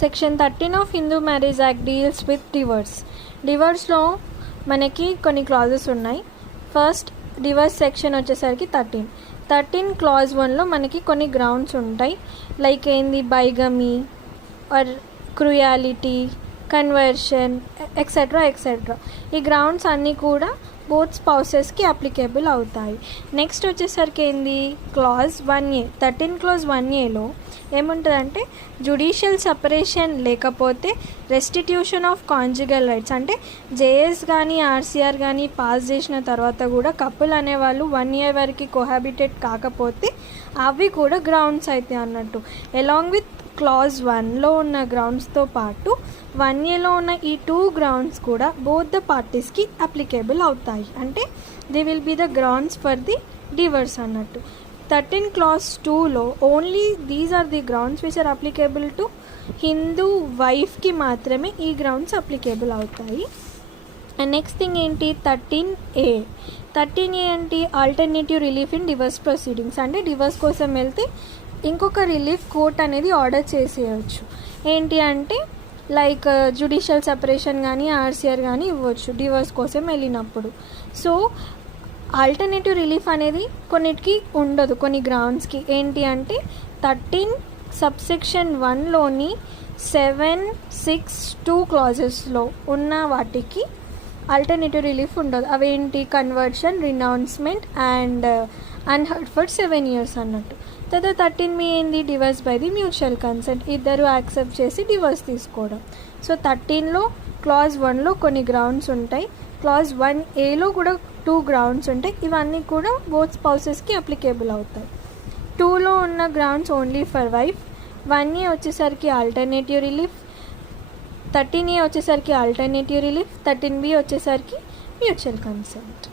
Section 13 of Hindu marriage act deals with divorce. డివర్స్లో మనకి కొన్ని క్లాజెస్ ఉన్నాయి. ఫస్ట్ డివర్స్ సెక్షన్ వచ్చేసరికి 13 క్లాజ్ 1లో మనకి కొన్ని గ్రౌండ్స్ ఉంటాయి. లైక్ ఏంది, bigamy or cruelty, conversion, etcetera etcetera. ఈ గ్రౌండ్స్ అన్నీ కూడా బోత్ స్పౌసెస్కి అప్లికేబుల్ అవుతాయి. నెక్స్ట్ వచ్చేసరికి ఏంది, క్లాజ్ 1A. 13 క్లాజ్ 1Aలో ఏముంటుందంటే, జుడిషియల్ సపరేషన్ లేకపోతే రెస్టిట్యూషన్ ఆఫ్ కాంజుగల్ రైట్స్, అంటే జేఎస్ కానీ ఆర్సీఆర్ కానీ పాస్ చేసిన తర్వాత కూడా కపుల్ అనేవాళ్ళు 1 year వరకు కోహాబిటేట్ కాకపోతే అవి కూడా గ్రౌండ్స్ అయితే అన్నట్టు. అలాంగ్ విత్ క్లాజ్ 1లో ఉన్న గ్రౌండ్స్తో పాటు 1Aలో ఉన్న ఈ 2 గ్రౌండ్స్ కూడా బోత్ ద పార్టీస్కి అప్లికేబుల్ అవుతాయి. అంటే they will be the grounds for the divorce అన్నట్టు. 13 క్లాజ్ 2లో only these are the grounds which are applicable to Hindu వైఫ్కి మాత్రమే ఈ గ్రౌండ్స్ అప్లికేబుల్ అవుతాయి. అండ్ నెక్స్ట్ థింగ్ ఏంటి, 13A. 13A అంటే alternative relief in divorce proceedings. అంటే డివర్స్ కోసం వెళ్తే ఇంకొక రిలీఫ్ కోర్ట్ అనేది ఆర్డర్ చేసేయచ్చు. ఏంటి అంటే లైక్ జ్యుడిషియల్ సపరేషన్ కానీ ఆర్సీఆర్ కానీ ఇవ్వచ్చు డివర్స్ కోసం వెళ్ళినప్పుడు. సో ఆల్టర్నేటివ్ రిలీఫ్ అనేది కొన్నిటికి ఉండదు, కొన్ని గ్రౌండ్స్కి. ఏంటి అంటే 13 సబ్సెక్షన్ 1లోని 7, 6, 2 క్లాజెస్లో ఉన్న వాటికి ఆల్టర్నేటివ్ రిలీఫ్ ఉండదు. అవేంటి, conversion, renouncement and unheard for 7 years అన్నట్టు. తర్వాత 13B ఏంది, divorce by the mutual consent, ఇద్దరు యాక్సెప్ట్ చేసి డివర్స్ తీసుకోవడం. సో 13లో క్లాజ్ 1లో కొన్ని గ్రౌండ్స్ ఉంటాయి, క్లాజ్ 1Aలో కూడా 2 గ్రౌండ్స్ ఉంటాయి. ఇవన్నీ కూడా బోత్ స్పౌసెస్కి అప్లికేబుల్ అవుతాయి. 2లో ఉన్న grounds only for wife. 1A వచ్చేసరికి ఆల్టర్నేటివ్ రిలీఫ్, 13A వచ్చేసరికి ఆల్టర్నేటివ్ రిలీఫ్, 13B వచ్చేసరికి మ్యూచువల్ కన్సెంట్.